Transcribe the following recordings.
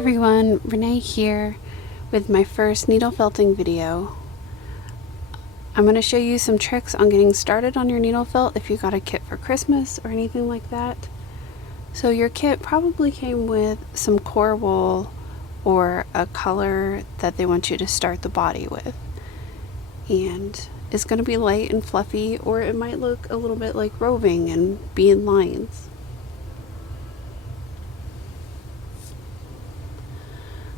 everyone, Renee here with my first needle felting video. I'm going to show you some tricks on getting started on your needle felt if you got a kit for Christmas or anything like that. So your kit probably came with some core wool or a color that they want you to start the body with. And it's going to be light and fluffy, or it might look a little bit like roving and be in lines.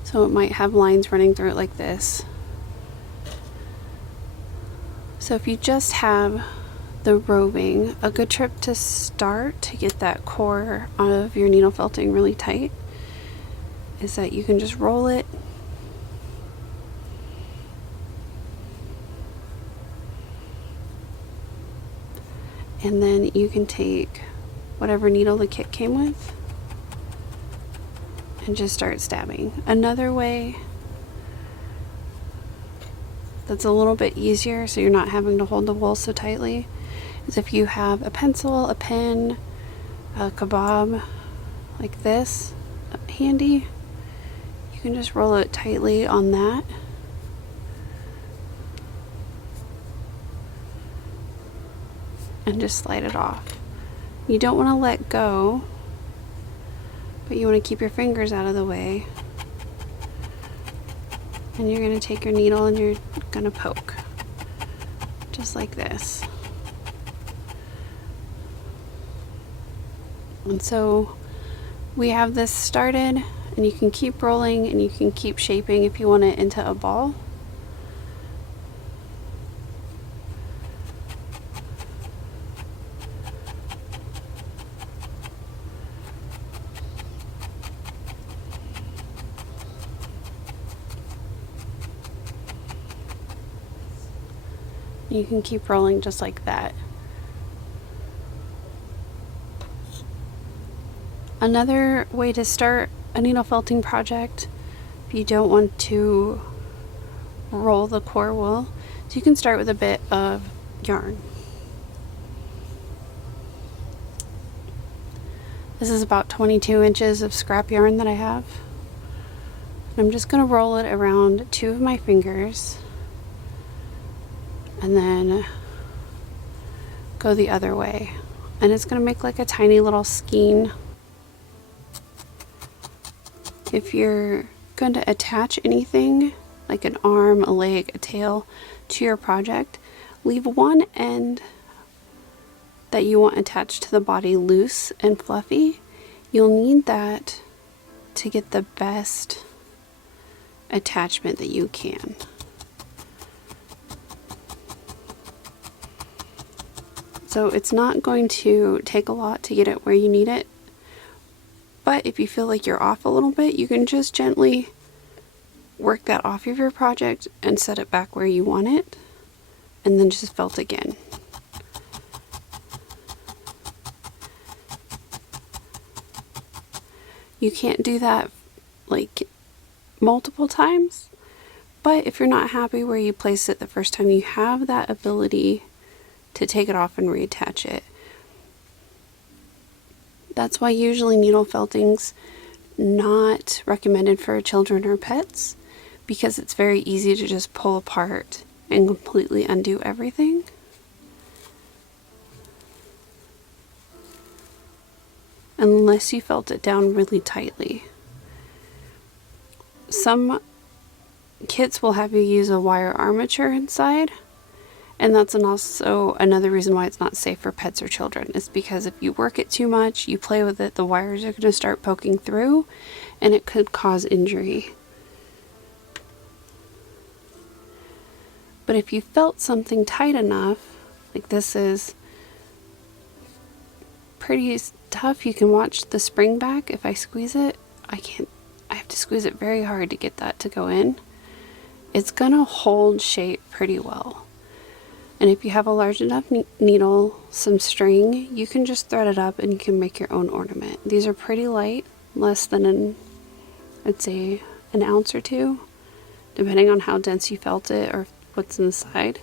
So it might have lines running through it like this. So if you just have the roving, a good trick to start to get that core of your needle felting really tight is that you can just roll it and then you can take whatever needle the kit came with and just start stabbing. Another way that's a little bit easier, so you're not having to hold the wool so tightly, is if you have a pencil, a pen, a kebab like this handy, you can just roll it tightly on that. And just slide it off. You don't want to let go, but you want to keep your fingers out of the way. And you're going to take your needle and you're going to poke. Just like this. And so we have this started, and you can keep rolling and you can keep shaping if you want it into a ball. You can keep rolling just like that. Another way to start a needle felting project, if you don't want to roll the core wool, so you can start with a bit of yarn. This is about 22 inches of scrap yarn that I have. I'm just going to roll it around two of my fingers and then go the other way, and it's going to make like a tiny little skein. If you're going to attach anything like an arm, a leg, a tail to your project, leave one end that you want attached to the body loose and fluffy. You'll need that to get the best attachment that you can. So it's not going to take a lot to get it where you need it, but if you feel like you're off a little bit, you can just gently work that off of your project and set it back where you want it, and then just felt again. You can't do that like multiple times, but if you're not happy where you place it the first time, you have that ability to take it off and reattach it. That's why usually needle felting's not recommended for children or pets, because it's very easy to just pull apart and completely undo everything. Unless you felt it down really tightly. Some kits will have you use a wire armature inside, and that's also another reason why it's not safe for pets or children. Is because if you work it too much, you play with it, the wires are going to start poking through and it could cause injury. But if you felt something tight enough, like this is pretty tough, you can watch the spring back. If I squeeze it, I have to squeeze it very hard to get that to go in. It's gonna hold shape pretty well. And if you have a large enough needle, some string, you can just thread it up and you can make your own ornament. These are pretty light, less than I'd say an ounce or two, depending on how dense you felt it or what's inside.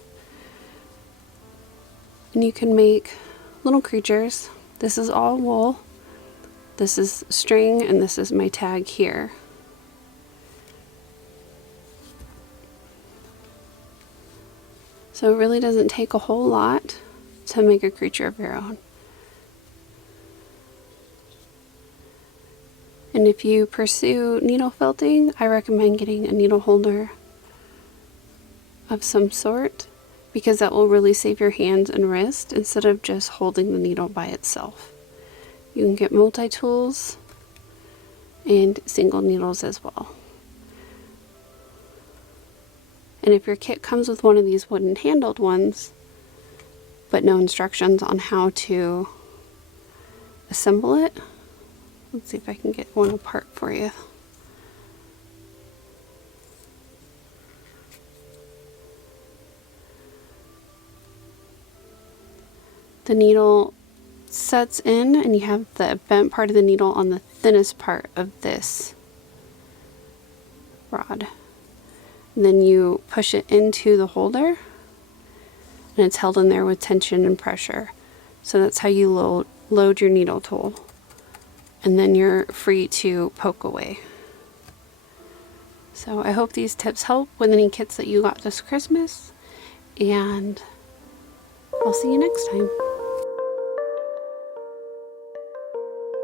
And you can make little creatures. This is all wool. This is string, and this is my tag here. So it really doesn't take a whole lot to make a creature of your own. And if you pursue needle felting, I recommend getting a needle holder of some sort, because that will really save your hands and wrist instead of just holding the needle by itself. You can get multi-tools and single needles as well. And if your kit comes with one of these wooden handled ones, but no instructions on how to assemble it, let's see if I can get one apart for you. The needle sets in and you have the bent part of the needle on the thinnest part of this rod. And then you push it into the holder and it's held in there with tension and pressure. So that's how you load your needle tool. And then you're free to poke away. So I hope these tips help with any kits that you got this Christmas, and I'll see you next time.